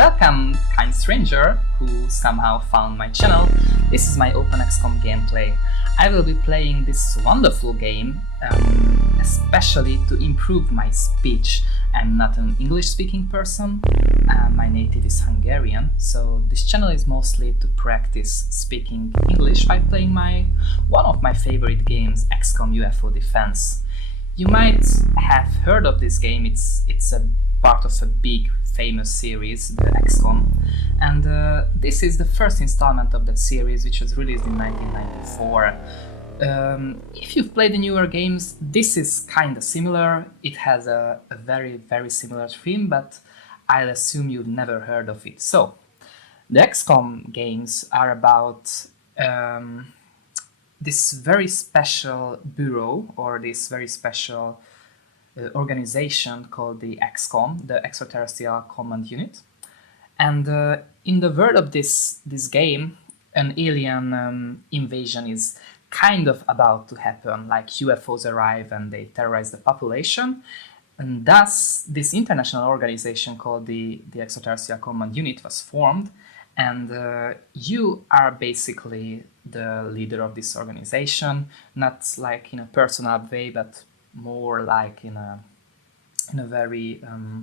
Welcome, kind stranger who somehow found my channel. This is my OpenXcom gameplay. I will be playing this wonderful game, especially to improve my speech. I'm not an English-speaking person, my native is Hungarian, so this channel is mostly to practice speaking English by playing one of my favorite games, XCOM UFO Defense. You might have heard of this game. It's a part of a big famous series, the XCOM, and this is the first installment of that series, which was released in 1994. If you've played the newer games, this is kind of similar. It has a very similar theme, but I'll assume you've never heard of it. So, the XCOM games are about this very special bureau, or this very special organization called the XCOM, the Extraterrestrial Command Unit. And in the world of this game, an alien invasion is kind of about to happen, like UFOs arrive and they terrorize the population. And thus, this international organization called the Extraterrestrial Command Unit was formed, and you are basically the leader of this organization, not like in a personal way, but more like in a very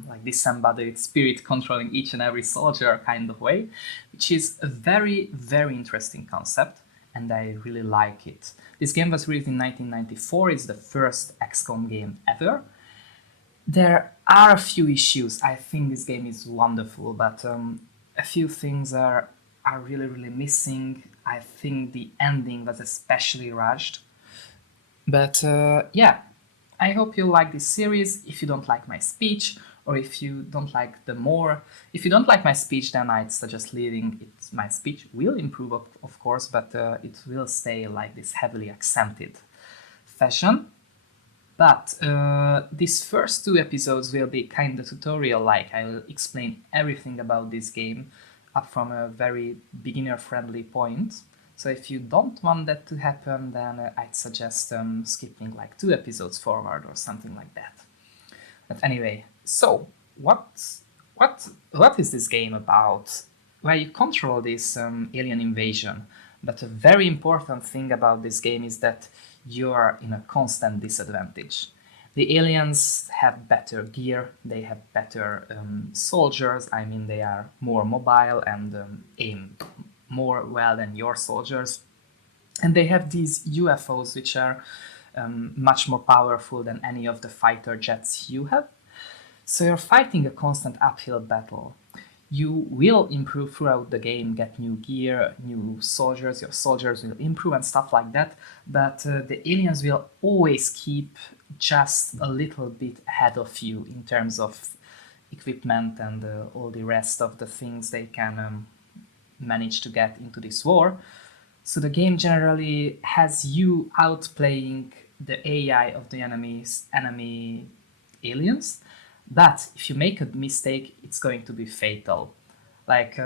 like disembodied spirit controlling each and every soldier kind of way, which is a very interesting concept, and I really like it. This game was released in 1994. It's the first XCOM game ever. There are a few issues. I think this game is wonderful, but a few things are really missing. I think the ending was especially rushed. But yeah, I hope you like this series. If you don't like my speech, or if you don't like if you don't like my speech, then I'd suggest leaving it. My speech will improve, of course, but it will stay like this heavily accented fashion. But these first two episodes will be kind of tutorial-like. I will explain everything about this game up from a very beginner-friendly point. So if you don't want that to happen, then I'd suggest skipping like 2 episodes forward or something like that. But anyway, so what is this game about? Well, you control this alien invasion, but a very important thing about this game is that you're in a constant disadvantage. The aliens have better gear, they have better soldiers. I mean, they are more mobile and aim more well than your soldiers. And they have these UFOs, which are much more powerful than any of the fighter jets you have. So you're fighting a constant uphill battle. You will improve throughout the game, get new gear, new soldiers, your soldiers will improve and stuff like that, but the aliens will always keep just a little bit ahead of you in terms of equipment and all the rest of the things they can manage to get into this war. So the game generally has you outplaying the AI of the enemy aliens. But if you make a mistake, it's going to be fatal. Like,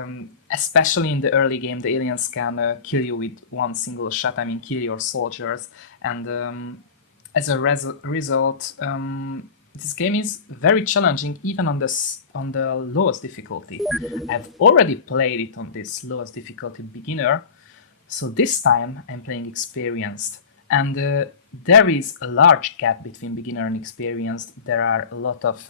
especially in the early game, the aliens can kill you with one single shot, I mean, kill your soldiers. And as a result, this game is very challenging, even on the lowest difficulty. I've already played it on this lowest difficulty, beginner, so this time I'm playing experienced. And there is a large gap between beginner and experienced. There are a lot of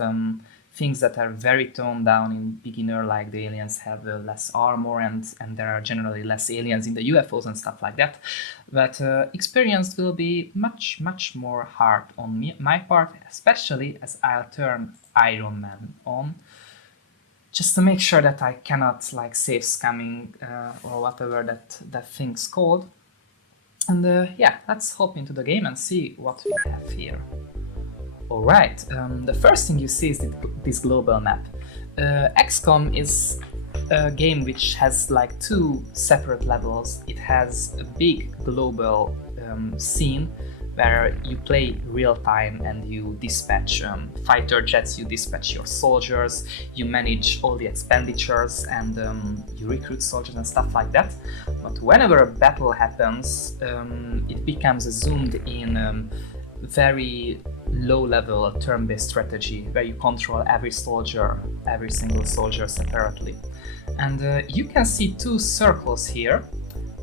things that are very toned down in beginner, like the aliens have less armor and there are generally less aliens in the UFOs and stuff like that. But experienced will be much more hard on my part, especially as I'll turn Iron Man on, just to make sure that I cannot like save scamming or whatever that thing's called. And yeah, let's hop into the game and see what we have here. Alright, the first thing you see is this global map. XCOM is a game which has like 2 separate levels. It has a big global scene where you play real time and you dispatch fighter jets, you dispatch your soldiers, you manage all the expenditures and you recruit soldiers and stuff like that. But whenever a battle happens, it becomes a zoomed in very low-level turn-based strategy where you control every single soldier separately. And you can see two circles here.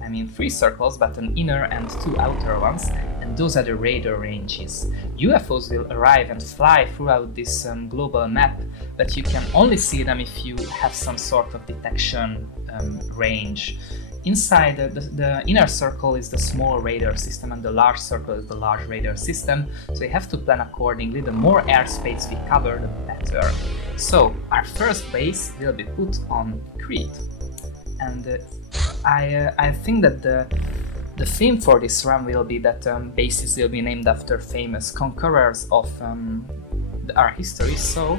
I mean 3 circles, but an inner and 2 outer ones, and those are the radar ranges. UFOs will arrive and fly throughout this global map, but you can only see them if you have some sort of detection range. Inside the inner circle is the small radar system, and the large circle is the large radar system, so you have to plan accordingly. The more airspace we cover, the better. So our first base will be put on Crete, and I think that the theme for this run will be that bases will be named after famous conquerors of our history, so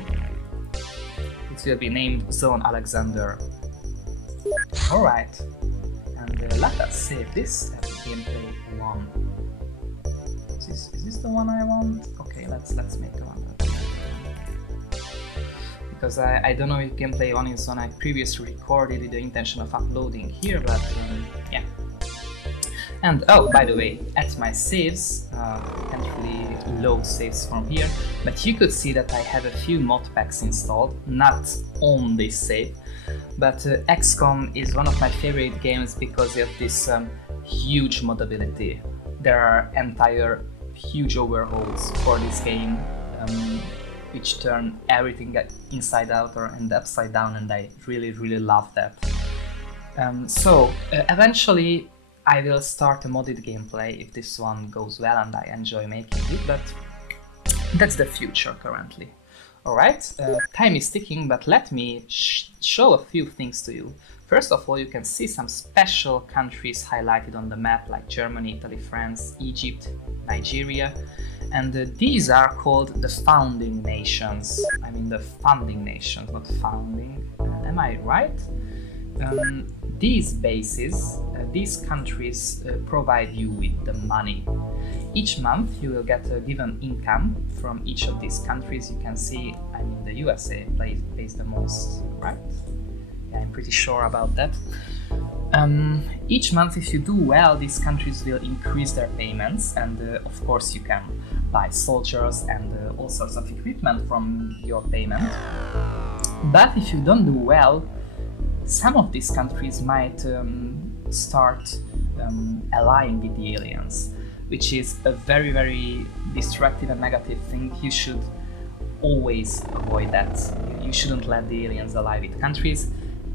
it will be named Zone Alexander. Alright, and let us save this as gameplay 1. Is this the one I want? Okay, let's make one. Because I don't know if gameplay 1 is one I previously recorded with the intention of uploading here, but yeah. And oh, by the way, at my saves, can't really load saves from here, but you could see that I have a few mod packs installed, not on this save, but XCOM is one of my favorite games because of this huge modability. There are entire huge overhauls for this game, which turn everything inside out and upside down, and I really love that. So eventually I will start a modded gameplay if this one goes well and I enjoy making it, but that's the future currently. Alright, time is ticking, but let me show a few things to you. First of all, you can see some special countries highlighted on the map, like Germany, Italy, France, Egypt, Nigeria, and these are called the founding nations. I mean the funding nations, not founding. Am I right? These bases, these countries provide you with the money. Each month you will get a given income from each of these countries. You can see, I mean, the USA pays the most, right? Yeah, I'm pretty sure about that. Each month, if you do well, these countries will increase their payments, and of course you can buy soldiers and all sorts of equipment from your payment. But if you don't do well, some of these countries might start allying with the aliens, which is a very destructive and negative thing. You should always avoid that. You shouldn't let the aliens ally with countries.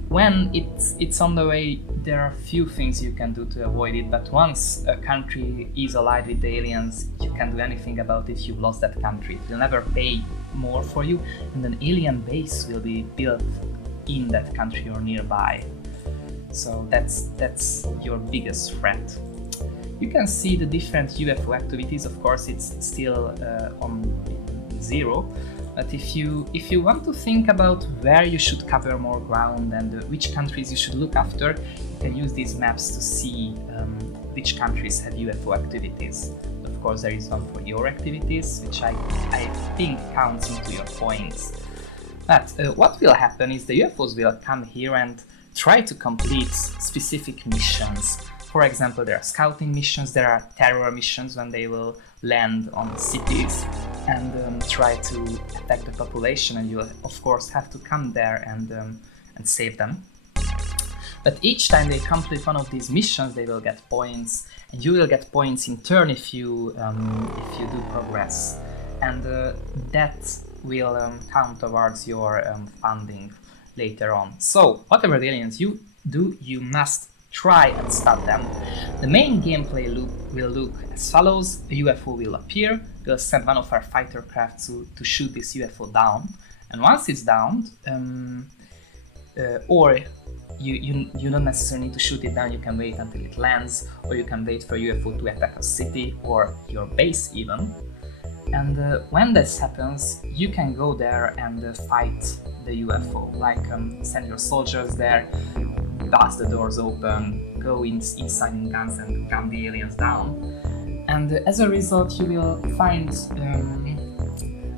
When it's on the way, there are few things you can do to avoid it, but once a country is allied with the aliens, you can't do anything about it. You've lost that country. They'll never pay more for you, and an alien base will be built in that country or nearby. So that's your biggest threat. You can see the different UFO activities. Of course, it's still on 0. But if you want to think about where you should cover more ground and which countries you should look after, you can use these maps to see which countries have UFO activities. Of course, there is one for your activities, which I think counts into your points. But what will happen is the UFOs will come here and try to complete specific missions. For example, there are scouting missions, there are terror missions when they will land on cities and try to attack the population, and you of course have to come there and save them. But each time they complete one of these missions, they will get points, and you will get points in turn if you do progress, and that will count towards your funding later on. So whatever the aliens you do, you must try and stop them. The main gameplay loop will look as follows. A UFO will appear, we'll send one of our fighter crafts to shoot this UFO down, and once it's downed, or you don't necessarily need to shoot it down, you can wait until it lands, or you can wait for UFO to attack a city or your base even. And when this happens, you can go there and fight the UFO, like send your soldiers there, blast the doors open, go inside in guns and gun the aliens down. And as a result, you will find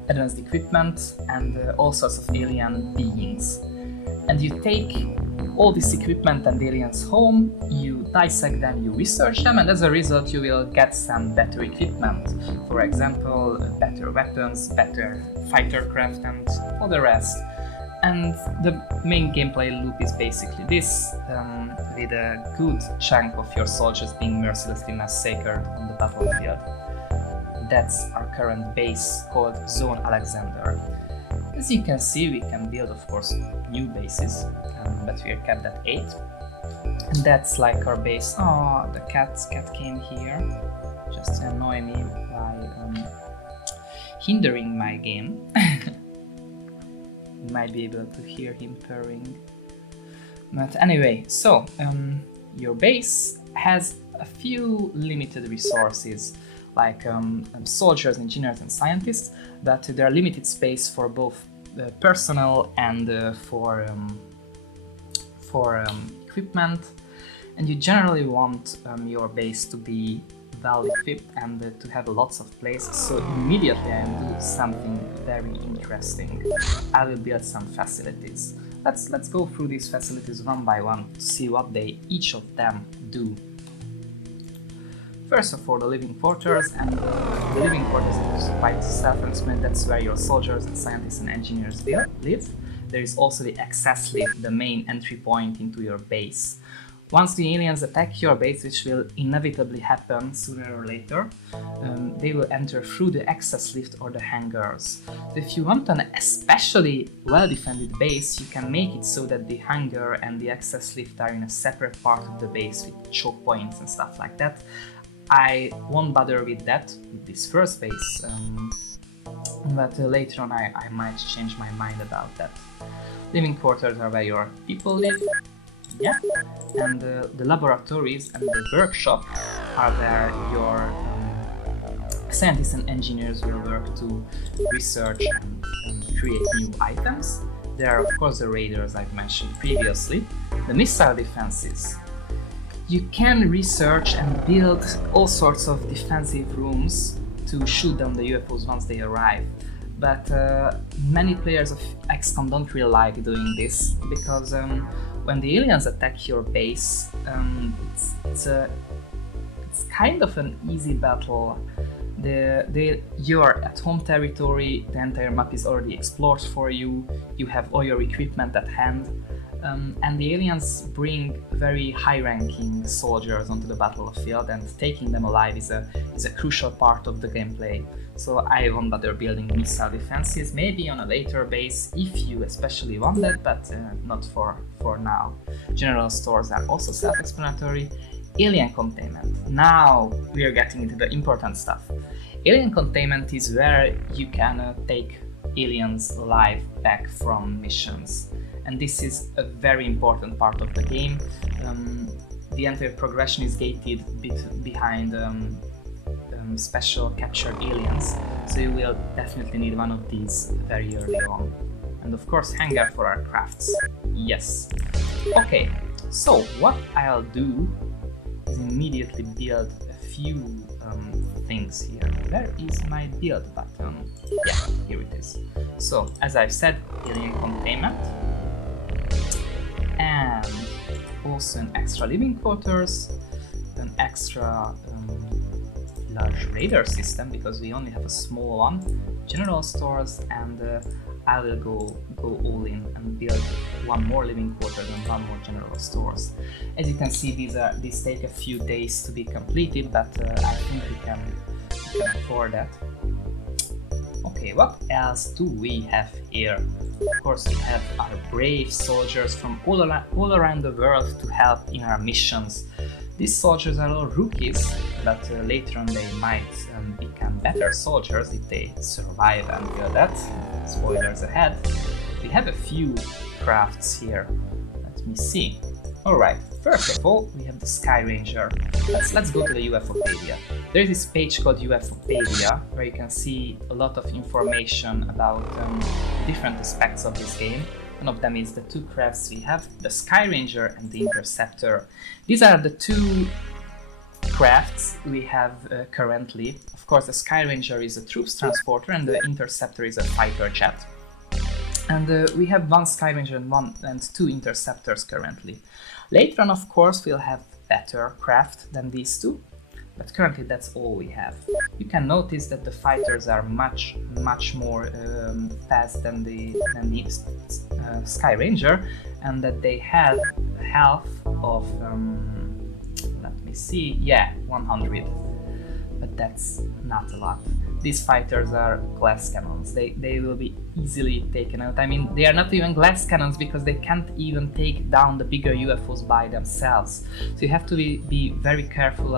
advanced equipment and all sorts of alien beings. And you take all this equipment and aliens home, you dissect them, you research them, and as a result you will get some better equipment. For example, better weapons, better fighter craft, and all the rest. And the main gameplay loop is basically this, with a good chunk of your soldiers being mercilessly massacred on the battlefield. That's our current base called Zone Alexander. As you can see, we can build, of course, new bases, but we are capped at 8. And that's like our base. Oh, the cat came here just to annoy me by hindering my game. You might be able to hear him purring. But anyway, so your base has a few limited resources, like soldiers, engineers, and scientists, but there are limited space for both personnel and for equipment. And you generally want your base to be well equipped and to have lots of places. So immediately I am doing something very interesting. I will build some facilities. Let's go through these facilities one by one to see what each of them do. First of all, the living quarters, and the living quarters is quite self-explanatory. That's where your soldiers and scientists and engineers live. There is also the access lift, the main entry point into your base. Once the aliens attack your base, which will inevitably happen sooner or later, they will enter through the access lift or the hangars. So if you want an especially well-defended base, you can make it so that the hangar and the access lift are in a separate part of the base with choke points and stuff like that. I won't bother with that with this first base, but later on I might change my mind about that. Living quarters are where your people live, yeah, and the laboratories and the workshop are where your scientists and engineers will work to research and create new items. There are of course the raiders I've mentioned previously, the missile defenses. You can research and build all sorts of defensive rooms to shoot down the UFOs once they arrive. But many players of XCOM don't really like doing this, because when the aliens attack your base, it's kind of an easy battle. You're at home territory, the entire map is already explored for you, you have all your equipment at hand. And the aliens bring very high-ranking soldiers onto the battlefield, and taking them alive is a crucial part of the gameplay. So I won't bother building missile defenses, maybe on a later base if you especially want that, but not for now. General stores are also self-explanatory. Alien containment. Now we are getting into the important stuff. Alien containment is where you can take aliens alive back from missions. And this is a very important part of the game. The entire progression is gated behind special captured aliens, so you will definitely need one of these very early on. And of course, hangar for our crafts. Yes. Okay, so what I'll do is immediately build a few things here. Where is my build button? Yeah, here it is. So, as I've said, alien containment, and also an extra living quarters, an extra large radar system, because we only have a small one, general stores, and I will go all in and build one more living quarters and one more general stores. As you can see, these take a few days to be completed, but I think we can afford that. Okay, what else do we have here? Of course, we have our brave soldiers from all around the world to help in our missions. These soldiers are all rookies, but later on they might become better soldiers if they survive until that. Spoilers ahead. We have a few crafts here. Let me see. Alright, first of all, we have the Sky Ranger. Let's go to the UFOpedia. There is this page called UFOpedia, where you can see a lot of information about different aspects of this game. One of them is the two crafts we have, the Sky Ranger and the Interceptor. These are the two crafts we have currently. Of course, the Sky Ranger is a troops transporter and the Interceptor is a fighter jet. And we have one Skyranger and two interceptors currently. Later on, of course, we'll have better craft than these two, but currently that's all we have. You can notice that the fighters are much more fast than the Skyranger, and that they have health of let me see, yeah, 100. But that's not a lot. These fighters are glass cannons. They will be easily taken out. I mean, they are not even glass cannons because they can't even take down the bigger UFOs by themselves. So you have to be very careful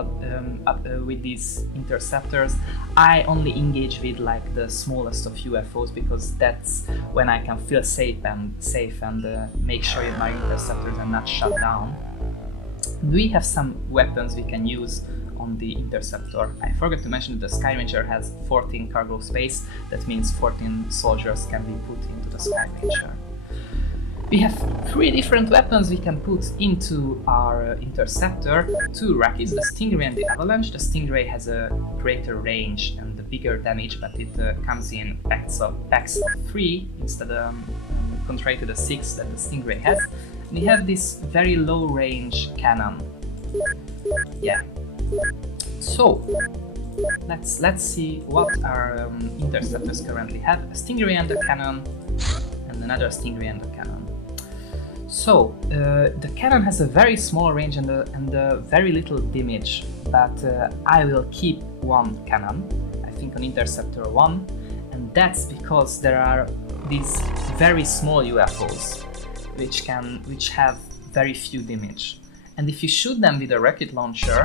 with these interceptors. I only engage with like the smallest of UFOs because that's when I can feel safe and make sure that my interceptors are not shut down. We have some weapons we can use on the interceptor. I forgot to mention that the Skyranger has 14 cargo space. That means 14 soldiers can be put into the Skyranger. We have 3 different weapons we can put into our interceptor. 2 rockets, the Stingray and the Avalanche. The Stingray has a greater range and a bigger damage, but it comes in packs of 3 instead of contrary to the 6 that the Stingray has. And we have this very low range cannon. Yeah. So let's see what our interceptors currently have. A Stingray and a cannon, and another Stingray and a cannon. So the cannon has a very small range and a very little damage, but I will keep one cannon, I think on interceptor 1, and that's because there are these very small UFOs which have very few damage. And if you shoot them with a rocket launcher,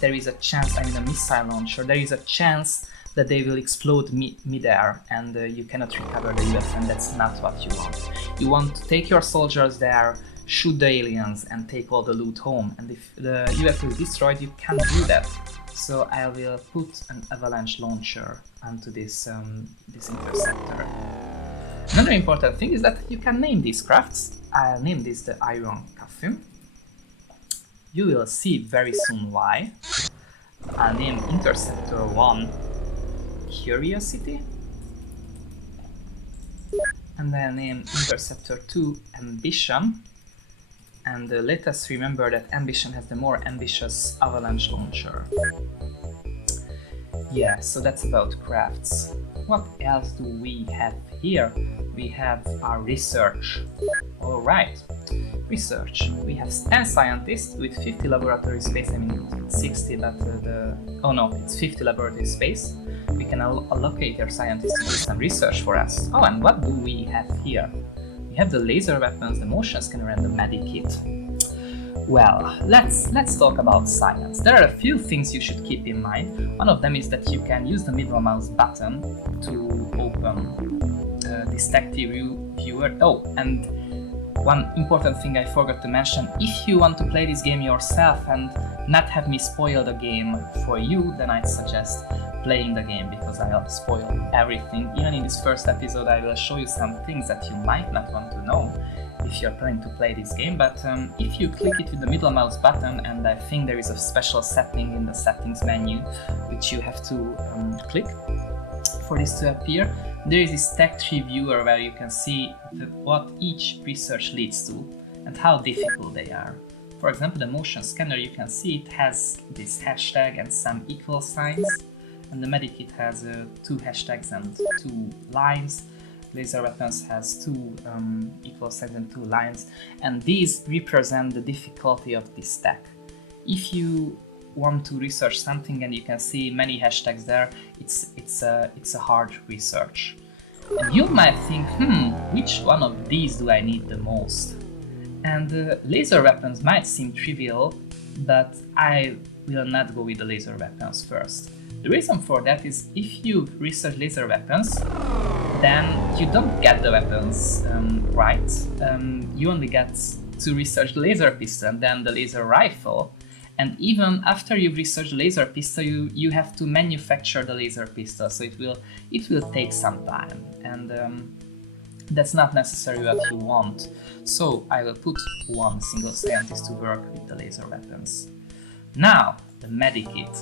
there is a chance, a missile launcher, there is a chance that they will explode mid-air and you cannot recover the UFO, and that's not what you want. You want to take your soldiers there, shoot the aliens and take all the loot home, and if the UFO is destroyed, you can't do that. So I will put an avalanche launcher onto this interceptor. Another important thing is that you can name these crafts. I'll name this the Iron Coffin. You will see very soon why. I'll name Interceptor 1 Curiosity. And then name Interceptor 2 Ambition. And let us remember that Ambition has the more ambitious avalanche launcher. Yeah, so that's about crafts. What else do we have here? We have our research. Alright, research. We have 10 scientists with 50 laboratory space. I mean, it's 60, but oh no, it's 50 laboratory space. We can allocate our scientists to do some research for us. Oh, and what do we have here? We have the laser weapons, the motion scanner, and the medikit. Well, let's talk about science. There are a few things you should keep in mind. One of them is that you can use the middle mouse button to open this detective viewer. Oh, and one important thing I forgot to mention, if you want to play this game yourself and not have me spoil the game for you, then I suggest playing the game, because I'll spoil everything. Even in this first episode I will show you some things that you might not want to know if you're planning to play this game, but if you click it with the middle mouse button, and I think there is a special setting in the settings menu which you have to click for this to appear, there is this tech tree viewer where you can see what each research leads to and how difficult they are. For example, the motion scanner, you can see it has this hashtag and some equal signs, and the medikit has 2 hashtags and 2 lines. Laser weapons has 2 equal signs and 2 lines, and these represent the difficulty of this tech. If you want to research something and you can see many hashtags there, it's a hard research. And you might think, which one of these do I need the most? And laser weapons might seem trivial, but I will not go with the laser weapons first. The reason for that is if you research laser weapons, then you don't get the weapons right. You only get to research the laser pistol and then the laser rifle. And even after you've researched the laser pistol, you have to manufacture the laser pistol, so it will take some time, and that's not necessarily what you want. So I will put one single scientist to work with the laser weapons. Now, the medikit.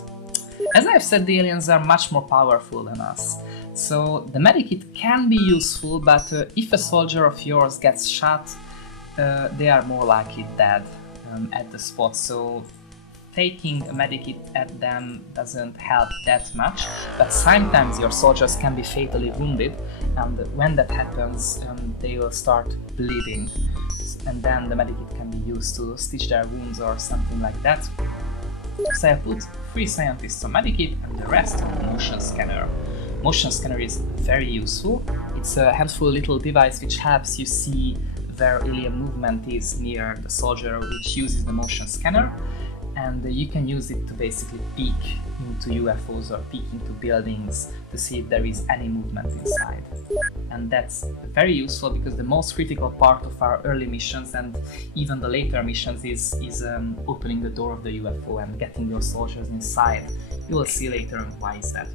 As I've said, the aliens are much more powerful than us. So the medikit can be useful, but if a soldier of yours gets shot, they are more likely dead at the spot. So taking a medikit at them doesn't help that much, but sometimes your soldiers can be fatally wounded, and when that happens, they will start bleeding, and then the medikit can be used to stitch their wounds or something like that. So I put 3 scientists on medikit and the rest on the motion scanner. Motion scanner is very useful. It's a helpful little device which helps you see where alien movement is near the soldier, which uses the motion scanner, and you can use it to basically peek into UFOs or peek into buildings to see if there is any movement inside. And that's very useful because the most critical part of our early missions and even the later missions is opening the door of the UFO and getting your soldiers inside. You will see later on why is that.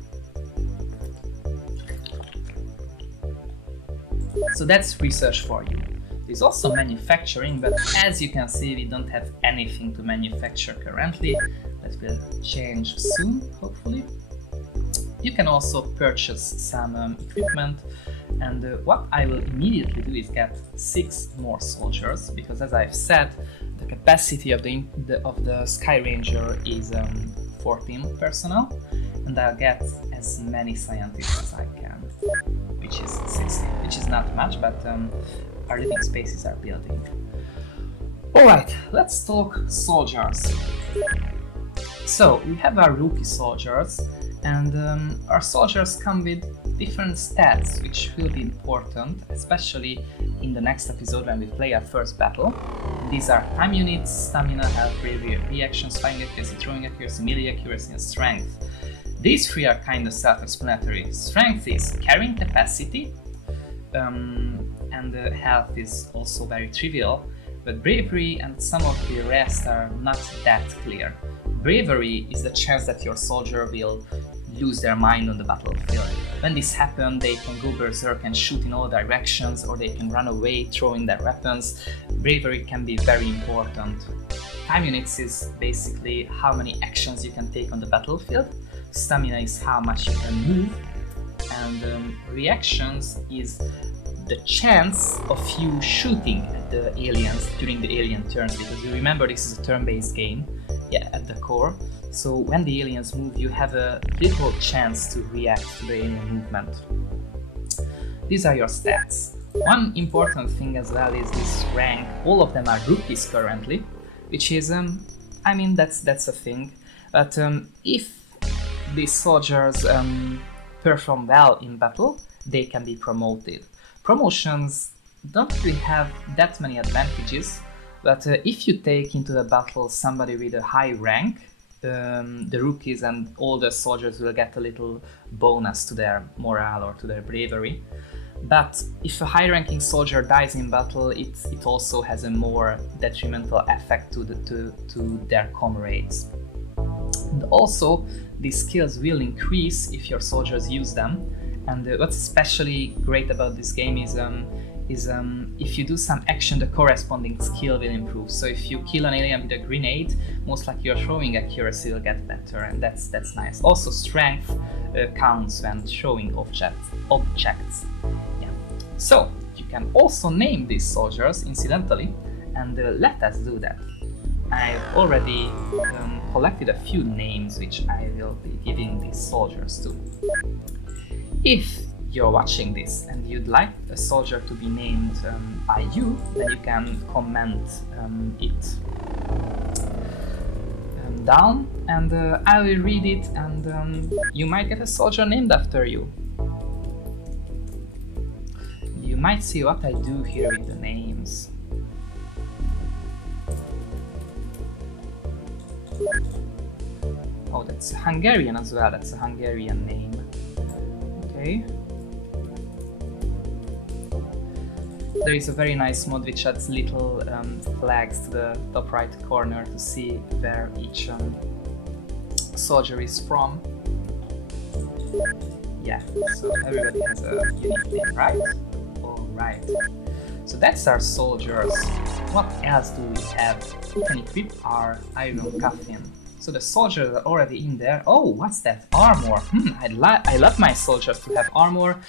So that's research for you. There's also manufacturing, but as you can see, we don't have anything to manufacture currently. That will change soon, hopefully. You can also purchase some equipment, and what I will immediately do is get 6 more soldiers, because as I've said, the capacity of the Sky Ranger is 14 personnel, and I'll get as many scientists as I can, which is 60, which is not much, but our living spaces are building. Alright, let's talk soldiers. So, we have our rookie soldiers, and our soldiers come with different stats, which will be important, especially in the next episode when we play our first battle. These are time units, stamina, health, bravery, reactions, fighting accuracy, throwing accuracy, melee accuracy, and strength. These 3 are kind of self-explanatory. Strength is carrying capacity, and health is also very trivial, but bravery and some of the rest are not that clear. Bravery is the chance that your soldier will lose their mind on the battlefield. When this happens, they can go berserk and shoot in all directions, or they can run away throwing their weapons. Bravery can be very important. Time units is basically how many actions you can take on the battlefield. Stamina is how much you can move, and reactions is the chance of you shooting at the aliens during the alien turns, because you remember this is a turn-based game, at the core. So when the aliens move, you have a little chance to react to the alien movement. These are your stats. One important thing as well is this rank. All of them are rookies currently, which is, I mean, that's a thing. But if these soldiers perform well in battle, they can be promoted. Promotions don't really have that many advantages, but if you take into the battle somebody with a high rank, the rookies and all the soldiers will get a little bonus to their morale or to their bravery. But if a high-ranking soldier dies in battle, it also has a more detrimental effect to their comrades. And also, these skills will increase if your soldiers use them. And what's especially great about this game is if you do some action, the corresponding skill will improve. So if you kill an alien with a grenade, most likely your throwing accuracy will get better, and that's nice. Also, strength counts when throwing objects. Yeah. So you can also name these soldiers, incidentally, and let us do that. I've already collected a few names which I will be giving these soldiers to. If you're watching this and you'd like a soldier to be named by you, then you can comment it down, and I will read it, and you might get a soldier named after you. You might see what I do here with the names. Oh, that's Hungarian as well, that's a Hungarian name. Okay. There is a very nice mod which adds little flags to the top right corner to see where each soldier is from. Yeah, so everybody has a unique name, right? Alright. So that's our soldiers. What else do we have? We can equip our iron coffin. So the soldiers are already in there. Oh, what's that? Armor. I love my soldiers to have armor.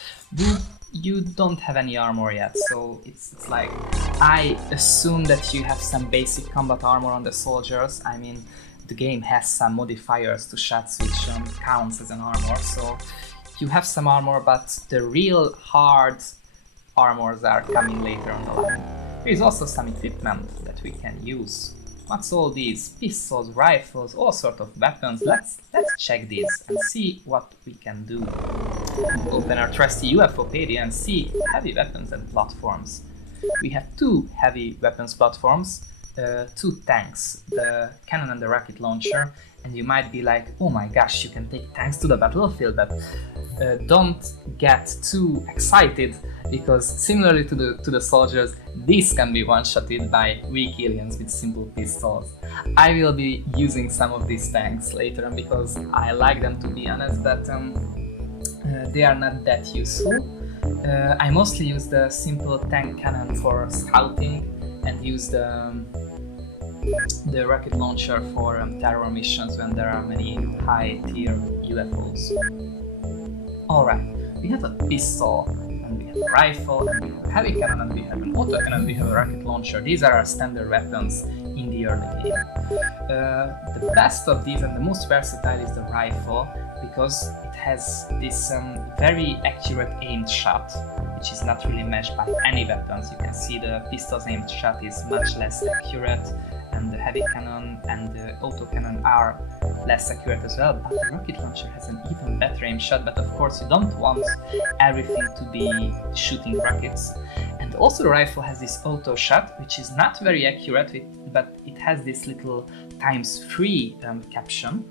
You don't have any armor yet, so it's like I assume that you have some basic combat armor on the soldiers. I mean, the game has some modifiers to shots which counts as an armor, so you have some armor, but the real hard armors are coming later on the line. There is also some equipment that we can use. What's all these? Pistols, rifles, all sorts of weapons. Let's check these and see what we can do. Open our trusty UFOpedia and see heavy weapons and platforms. We have 2 heavy weapons platforms, 2 tanks, the cannon and the rocket launcher, and you might be like, oh my gosh, you can take tanks to the battlefield, but don't get too excited, because similarly to the soldiers, these can be one-shotted by weak aliens with simple pistols. I will be using some of these tanks later on because I like them, to be honest, but they are not that useful. I mostly use the simple tank cannon for scouting and use the rocket launcher for terror missions when there are many high-tier UFOs. Alright, we have a pistol, and we have a rifle, and we have a heavy cannon, and we have an autocannon, we have a rocket launcher. These are our standard weapons in the early game. The best of these and the most versatile is the rifle, because it has this very accurate aimed shot, which is not really matched by any weapons. You can see the pistol's aimed shot is much less accurate, and the heavy cannon and the autocannon are less accurate as well, but the rocket launcher has an even better aim shot, but of course you don't want everything to be shooting rockets. And also the rifle has this auto shot, which is not very accurate, but it has this little ×3 caption.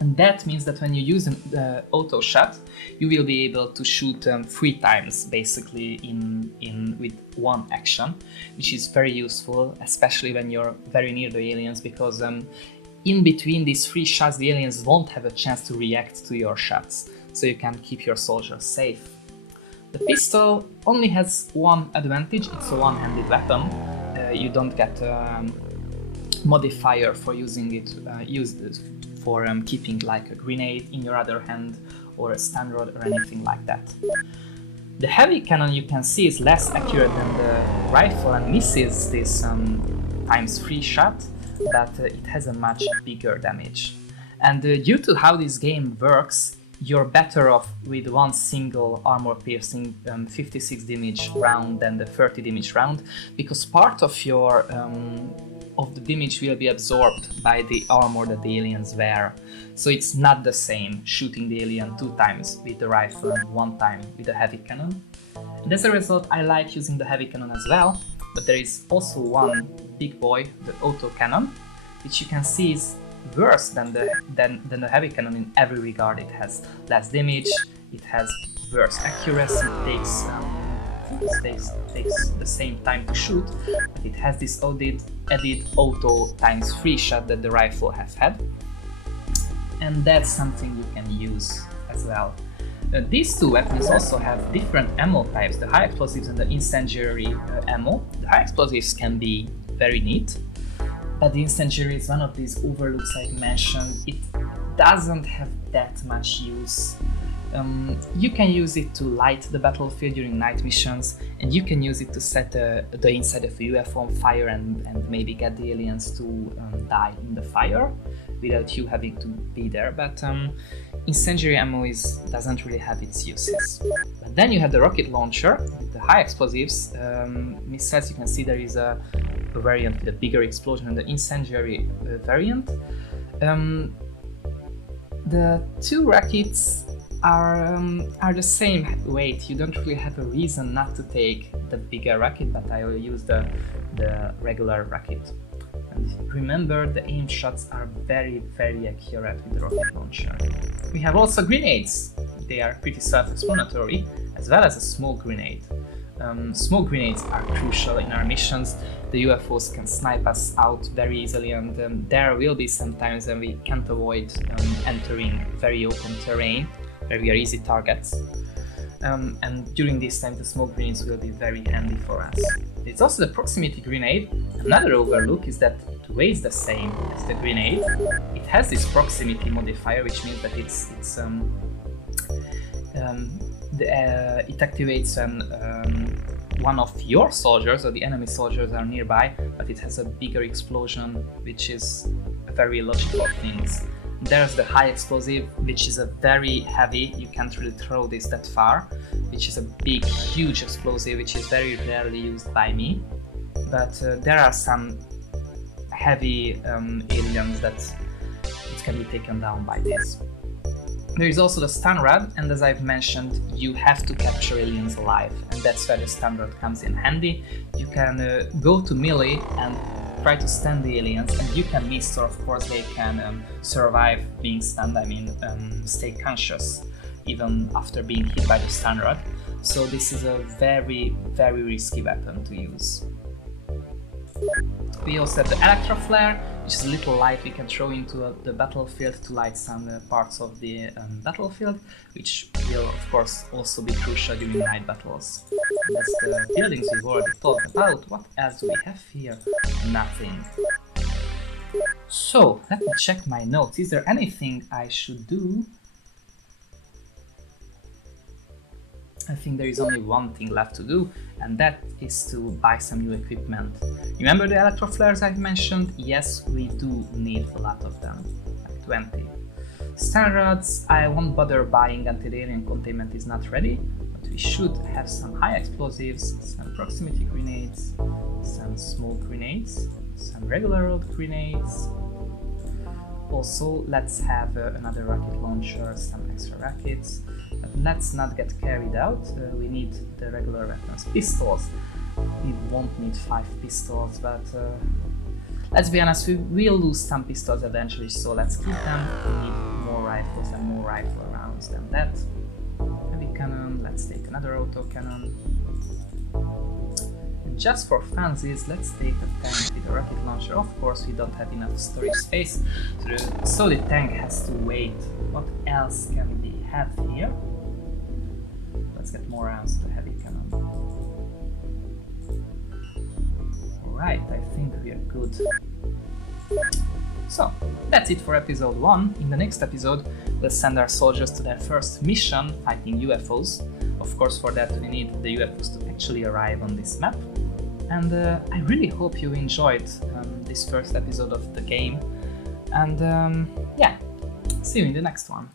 And that means that when you use the auto shot, you will be able to shoot 3 times basically with one action, which is very useful, especially when you're very near the aliens, because in between these 3 shots, the aliens won't have a chance to react to your shots, so you can keep your soldiers safe. The pistol only has one advantage: it's a one-handed weapon. You don't get a modifier for using it, for keeping like a grenade in your other hand or a stun rod or anything like that. The heavy cannon, you can see, is less accurate than the rifle and misses this ×3 shot, but it has a much bigger damage. And due to how this game works, you're better off with one single armor-piercing 56 damage round than the 30 damage round, because part of your of the damage will be absorbed by the armor that the aliens wear. So it's not the same shooting the alien 2 times with the rifle and 1 time with the heavy cannon. And as a result, I like using the heavy cannon as well, but there is also one big boy, the auto cannon, which you can see is worse than the heavy cannon in every regard. It has less damage, it has worse accuracy, it takes the same time to shoot, but it has this added auto ×3 shot that the rifle has had, and that's something you can use as well. These 2 weapons also have different ammo types, the high explosives and the incendiary ammo. The high explosives can be very neat, but the incendiary is one of these overlooks I mentioned. It doesn't have that much use. You can use it to light the battlefield during night missions, and you can use it to set the inside of a UFO on fire and maybe get the aliens to die in the fire without you having to be there, but incendiary ammo doesn't really have its uses. But then you have the rocket launcher with the high explosives missiles. You can see there is a variant with a bigger explosion and the incendiary variant. The 2 rockets are the same weight. You don't really have a reason not to take the bigger rocket, but I will use the regular rocket. And remember, the aim shots are very, very accurate with the rocket launcher. We have also grenades. They are pretty self-explanatory, as well as a smoke grenade. Smoke grenades are crucial in our missions. The UFOs can snipe us out very easily, and there will be some times when we can't avoid entering very open terrain where we are easy targets. And during this time, the smoke grenades will be very handy for us. It's also the proximity grenade. Another overlook is that weighs the same as the grenade. It has this proximity modifier, which means that it activates when one of your soldiers or the enemy soldiers are nearby, but it has a bigger explosion, which is a very logical thing. There's the high explosive, which is a very heavy, you can't really throw this that far, which is a big, huge explosive, which is very rarely used by me. But there are some heavy aliens that it can be taken down by this. There is also the stun rod, and as I've mentioned, you have to capture aliens alive, and that's where the stun rod comes in handy. You can go to melee and try to stun the aliens, and you can miss, or of course they can survive being stunned, stay conscious even after being hit by the stun rod. So this is a very, very risky weapon to use. We also have the electro flare, which is a little light we can throw into the battlefield to light some parts of the battlefield, which will of course also be crucial during night battles. And that's the buildings we've already talked about. What else do we have here? Nothing. So let me check my notes. Is there anything I should do? I think there is only one thing left to do, and that is to buy some new equipment. Remember the electro flares I've mentioned? Yes, we do need a lot of them, like 20. Stun rods I won't bother buying until the alien containment is not ready, but we should have some high explosives, some proximity grenades, some smoke grenades, some regular old grenades. Also, let's have another rocket launcher, some extra rockets. But let's not get carried out, we need the regular weapons. Pistols, we won't need 5 pistols, but let's be honest, we will lose some pistols eventually, so let's keep them. We need more rifles and more rifle rounds than that. Heavy cannon, let's take another auto cannon. And just for funsies, let's take a tank with a rocket launcher. Of course, we don't have enough storage space, so the tank has to wait. What else can we have here? Let's get more rounds to the heavy cannon. Alright, I think we are good. So, that's it for episode 1. In the next episode, we'll send our soldiers to their first mission fighting UFOs. Of course, for that we need the UFOs to actually arrive on this map. And I really hope you enjoyed this first episode of the game. And yeah, see you in the next one.